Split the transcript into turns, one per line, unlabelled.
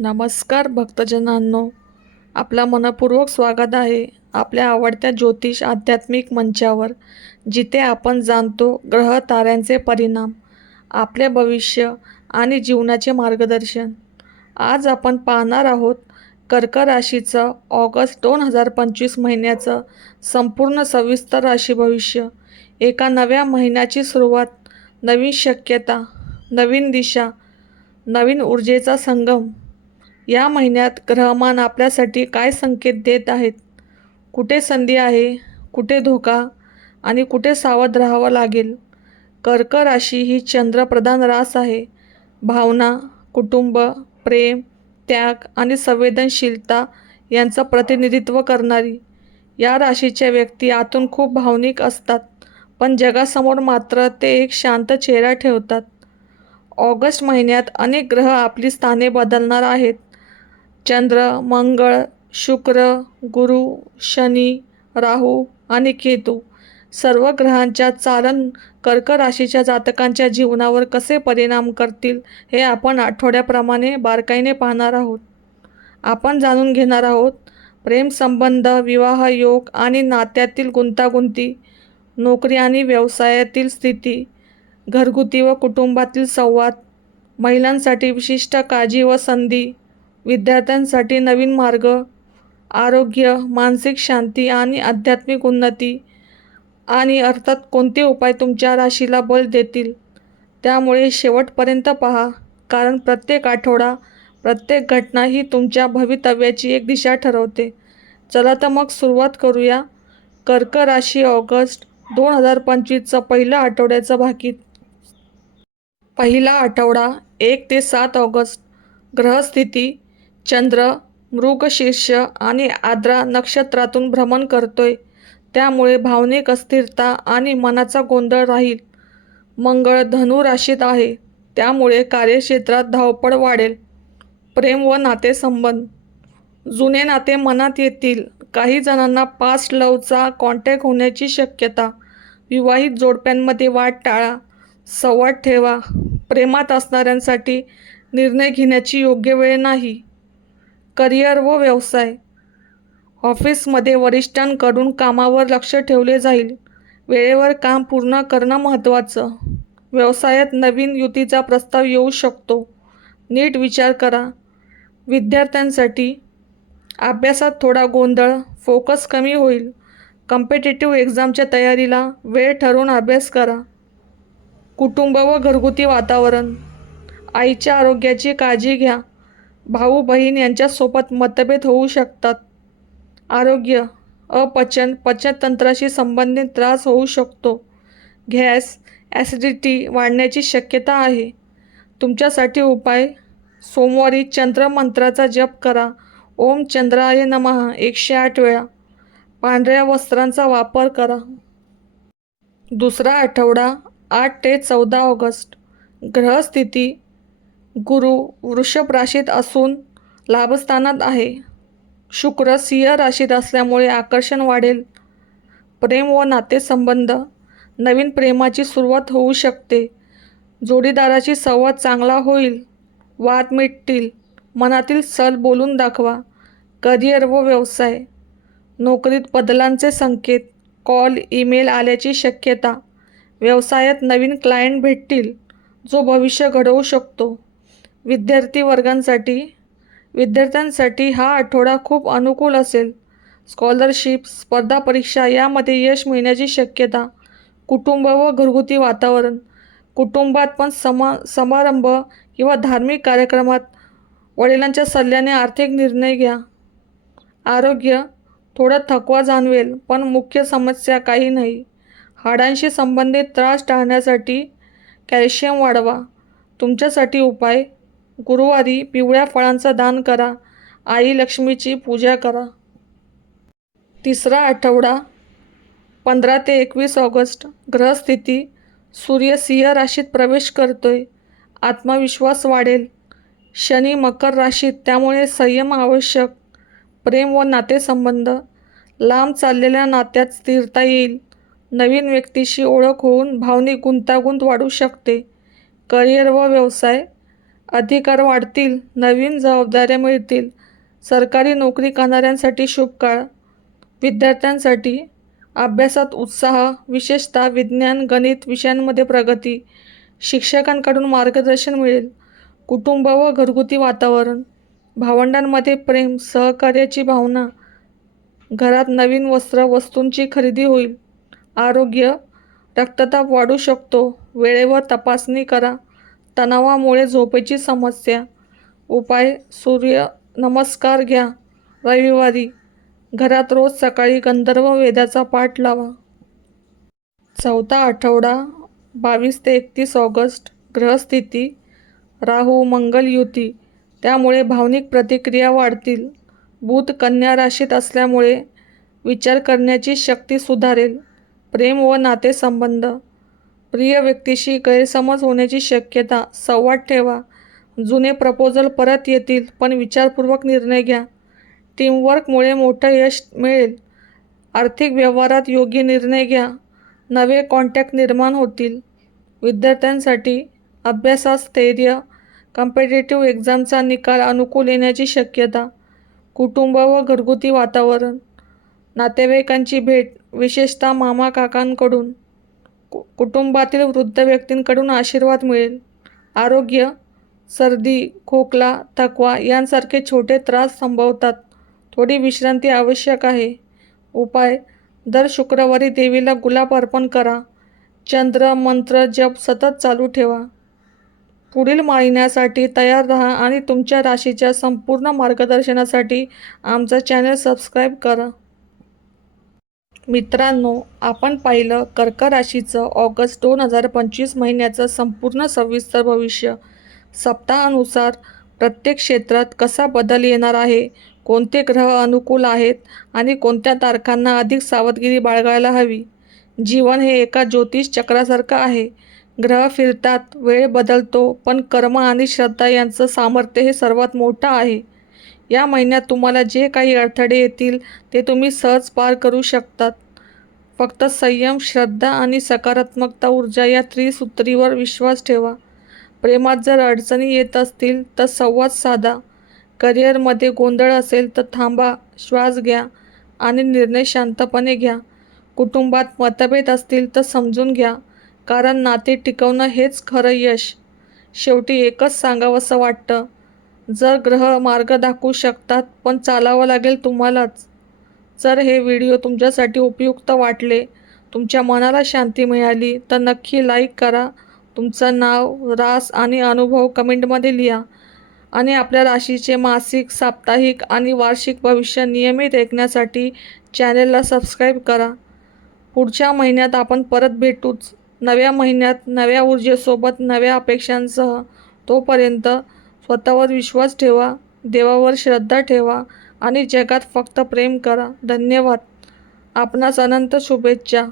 नमस्कार भक्तजनांनो. आपला मनपूर्वक स्वागत आहे आपल्या आवडत्या ज्योतिष आध्यात्मिक मंचावर जिथे आपण जाणतो ग्रह ताऱ्यांचे परिणाम आपले भविष्य आणि जीवनाचे मार्गदर्शन. आज आपण पाहणार आहोत कर्क राशीचं ऑगस्ट दोन हजार पंचवीस महिन्याचं संपूर्ण सविस्तर राशी भविष्य. एका नव्या महिन्याची सुरुवात नवीन शक्यता नवीन दिशा नवीन ऊर्जेचा संगम या महिन्यात ग्रहमान आपल्यासाठी काय संकेत देत आहेत? कुठे संधी आहे? कुठे धोका? आणि कुठे सावध राहावं लागेल? कर्क राशी ही चंद्रप्रधान रास आहे. भावना कुटुंब प्रेम त्याग आणि संवेदनशीलता यांचं प्रतिनिधित्व करणारी या राशीच्या व्यक्ती आतून खूप भावनिक असतात पण जगासमोर मात्र ते एक शांत चेहरा ठेवतात. ऑगस्ट महिन्यात अनेक ग्रह आपली स्थाने बदलणार आहेत. चंद्र मंगळ शुक्र गुरु शनी राहू आणि केतू सर्व ग्रहांच्या चालन कर्क राशीच्या जातकांच्या जीवनावर कसे परिणाम करतील हे आपण आठवड्याप्रमाणे बारकाईने पाहणार आहोत. आपण जाणून घेणार आहोत प्रेमसंबंध विवाह योग आणि नात्यातील गुंतागुंती नोकरी आणि व्यवसायातील स्थिती घरगुती व कुटुंबातील संवाद महिलांसाठी विशिष्ट काळजी व संधी विद्यार्थ्यांसाठी नवीन मार्ग आरोग्य मानसिक शांती आणि आध्यात्मिक उन्नती. आणि अर्थात कोणते उपाय तुमच्या राशीला बल देतील? त्यामुळे शेवटपर्यंत पहा कारण प्रत्येक आठवडा प्रत्येक घटना ही तुमच्या भवितव्याची एक दिशा ठरवते. चला तर मग सुरुवात करूया. कर्क राशी ऑगस्ट दोन हजार पंचवीसचं पहिलं आठवड्याचं भाकीत. पहिला आठवडा एक ते सात ऑगस्ट. ग्रहस्थिती चंद्र मृगशीर्ष आणि आद्रा नक्षत्रातून भ्रमण करतोय. त्यामुळे भावनिक अस्थिरता आणि मनाचा गोंधळ राहील. मंगळ धनु राशीत आहे. त्यामुळे कार्यक्षेत्रात धावपळ वाढेल. प्रेम व नातेसंबंध जुने नाते मनात येतील. काही जणांना पास्ट लवचा कॉन्टॅक्ट होण्याची शक्यता. विवाहित जोडप्यांमध्ये वाद टाळा. संवाद ठेवा. प्रेमात असणाऱ्यांसाठी निर्णय घेण्याची योग्य वेळ नाही. करिअर व व्यवसाय. ऑफिसमध्ये वरिष्ठांकडून कामावर लक्ष ठेवले जाईल. वेळेवर काम पूर्ण करणं महत्त्वाचं. व्यवसायात नवीन युतीचा प्रस्ताव येऊ शकतो. नीट विचार करा. विद्यार्थ्यांसाठी अभ्यासात थोडा गोंधळ फोकस कमी होईल. कम्पिटेटिव्ह एक्झामच्या तयारीला वेळ ठरवून अभ्यास करा. कुटुंब व घरगुती वातावरण. आईच्या आरोग्याची काळजी घ्या. भाऊ बहीण यांच्यासोबत मतभेद होऊ शकतात. आरोग्य अपचन पचनतंत्राशी संबंधित त्रास होऊ शकतो. गॅस ॲसिडिटी वाढण्याची शक्यता आहे. तुमच्यासाठी उपाय सोमवारी चंद्रमंत्राचा जप करा. ओम चंद्राय नमः एकशे आठ वेळा. पांढऱ्या वस्त्रांचा वापर करा. दुसरा आठवडा आठ ते चौदा ऑगस्ट. ग्रहस्थिती गुरु वृषभ राशीत असून लाभस्थानात आहे. शुक्र सिंह राशीत असल्यामुळे आकर्षण वाढेल. प्रेम व नातेसंबंध नवीन प्रेमाची सुरुवात होऊ शकते. जोडीदाराची संवाद चांगला होईल. वाद मिटतील. मनातील सल बोलून दाखवा. करिअर व व्यवसाय. नोकरीत बदलांचे संकेत. कॉल ईमेल आल्याची शक्यता. व्यवसायात नवीन क्लायंट भेटतील जो भविष्य घडवू शकतो. विद्यार्थी वर्गांसाठी विद्यार्थ्यांसाठी हा आठवडा खूप अनुकूल असेल. स्कॉलरशिप स्पर्धा परीक्षा यामध्ये यश मिळण्याची शक्यता कुटुंब व घरगुती वातावरण कुटुंबात पण समा समारंभ किंवा धार्मिक कार्यक्रमात वडिलांच्या सल्ल्याने आर्थिक निर्णय घ्या. आरोग्य थोडा थकवा जाणवेल पण मुख्य समस्या काही नाही. हाडांशी संबंधित त्रास टाळण्यासाठी कॅल्शियम वाढवा. तुमच्यासाठी उपाय गुरुवारी पिवळ्या फळांचं दान करा. आई लक्ष्मीची पूजा करा. तिसरा आठवडा पंधरा ते एकवीस ऑगस्ट. ग्रहस्थिती सूर्य सिंह राशीत प्रवेश करतोय. आत्मविश्वास वाढेल. शनी मकर राशीत त्यामुळे संयम आवश्यक. प्रेम व नातेसंबंध. लांब चाललेल्या नात्यात स्थिरता येईल. नवीन व्यक्तीशी ओळख होऊन भावनिक गुंतागुंत वाढू शकते. करिअर व व्यवसाय अधिकार वाढतील नवीन जबाबदाऱ्या मिळतील. सरकारी नोकरी करणाऱ्यांसाठी शुभकाळ. विद्यार्थ्यांसाठी अभ्यासात उत्साह विशेषतः विज्ञान गणित विषयांमध्ये प्रगती. शिक्षकांकडून मार्गदर्शन मिळेल. कुटुंब व घरगुती वातावरण. भावंडांमध्ये प्रेम सहकार्याची भावना. घरात नवीन वस्त्र वस्तूंची खरेदी होईल. आरोग्य रक्तदाब वाढू शकतो. वेळेवर तपासणी करा. तणावामुळे झोपेची समस्या. उपाय सूर्य नमस्कार घ्या. रविवारी. घरात रोज सकाळी गंधर्व वेदाचा पाठ लावा. चौथा आठवडा बावीस ते एकतीस ऑगस्ट. ग्रहस्थिती राहू मंगल युती. त्यामुळे भावनिक प्रतिक्रिया वाढतील. बुध कन्या राशीत असल्यामुळे विचार करण्याची शक्ती सुधारेल. प्रेम व नातेसंबंध. प्रिय व्यक्तीशी गैरसमज होण्याची शक्यता संवाद ठेवा. जुने प्रपोजल परत येतील पण विचारपूर्वक निर्णय घ्या. टीमवर्कमुळे मोठं यश मिळेल. आर्थिक व्यवहारात योग्य निर्णय घ्या. नवे कॉन्टॅक्ट निर्माण होतील. विद्यार्थ्यांसाठी अभ्यासात स्थैर्य कॉम्पिटेटिव्ह एक्झामचा निकाल अनुकूल येण्याची शक्यता. कुटुंब व घरगुती वातावरण. नातेवाईकांची भेट विशेषतः मामा काकांकडून कु कुटुंबातील वृद्ध व्यक्तींकडून आशीर्वाद मिळेल. आरोग्य सर्दी खोकला थकवा यांसारखे छोटे त्रास संभवतात. थोडी विश्रांती आवश्यक आहे. उपाय दर शुक्रवारी देवीला गुलाब अर्पण करा. चंद्र मंत्र जप सतत चालू ठेवा. पुढील माळण्यासाठी तयार राहा आणि तुमच्या राशीच्या संपूर्ण मार्गदर्शनासाठी आमचा चॅनल सबस्क्राईब करा. मित्रांनो आपण पाहिलं कर्क राशीचं ऑगस्ट दोन हजार पंचवीस महिन्याचं संपूर्ण सविस्तर भविष्य. सप्ताहानुसार प्रत्येक क्षेत्रात कसा बदल येणार आहे कोणते ग्रह अनुकूल आहेत आणि कोणत्या तारखांना अधिक सावधगिरी बाळगायला हवी? जीवन हे एका ज्योतिष चक्रासारखं आहे. ग्रह फिरतात वेळ बदलतो पण कर्म आणि श्रद्धा यांचं सामर्थ्य हे सर्वात मोठं आहे. या महिन्यात तुम्हाला जे काही अडथळे येतील ते तुम्ही सहज पार करू शकतात. फक्त संयम श्रद्धा आणि सकारात्मकता ऊर्जा या त्रिसूत्रीवर विश्वास ठेवा. प्रेमात जर अडचणी येत असतील तर संवाद साधा. करिअरमध्ये गोंधळ असेल तर थांबा श्वास घ्या आणि निर्णय शांतपणे घ्या. कुटुंबात मतभेद असतील तर समजून घ्या कारण नाते टिकवणं हेच खरं यश. शेवटी एकच सांगावंसं वाटतं जर ग्रह मार्ग दाखवू शकतात पण चालावं लागेल तुम्हालाच. जर हे व्हिडिओ तुमच्यासाठी उपयुक्त वाटले तुमच्या मनाला शांती मिळाली तर नक्की लाईक करा. तुमचं नाव रास आणि अनुभव कमेंटमध्ये लिहा. आणि आपल्या राशीचे मासिक साप्ताहिक आणि वार्षिक भविष्य नियमित ऐकण्यासाठी चॅनेलला सबस्क्राईब करा. पुढच्या महिन्यात आपण परत भेटूच. नव्या महिन्यात नव्या ऊर्जेसोबत नव्या अपेक्षांसह तोपर्यंत स्वतःवर विश्वास ठेवा देवावर श्रद्धा ठेवा आणि जगात फक्त प्रेम करा. धन्यवाद. आपणास अनंत शुभेच्छा.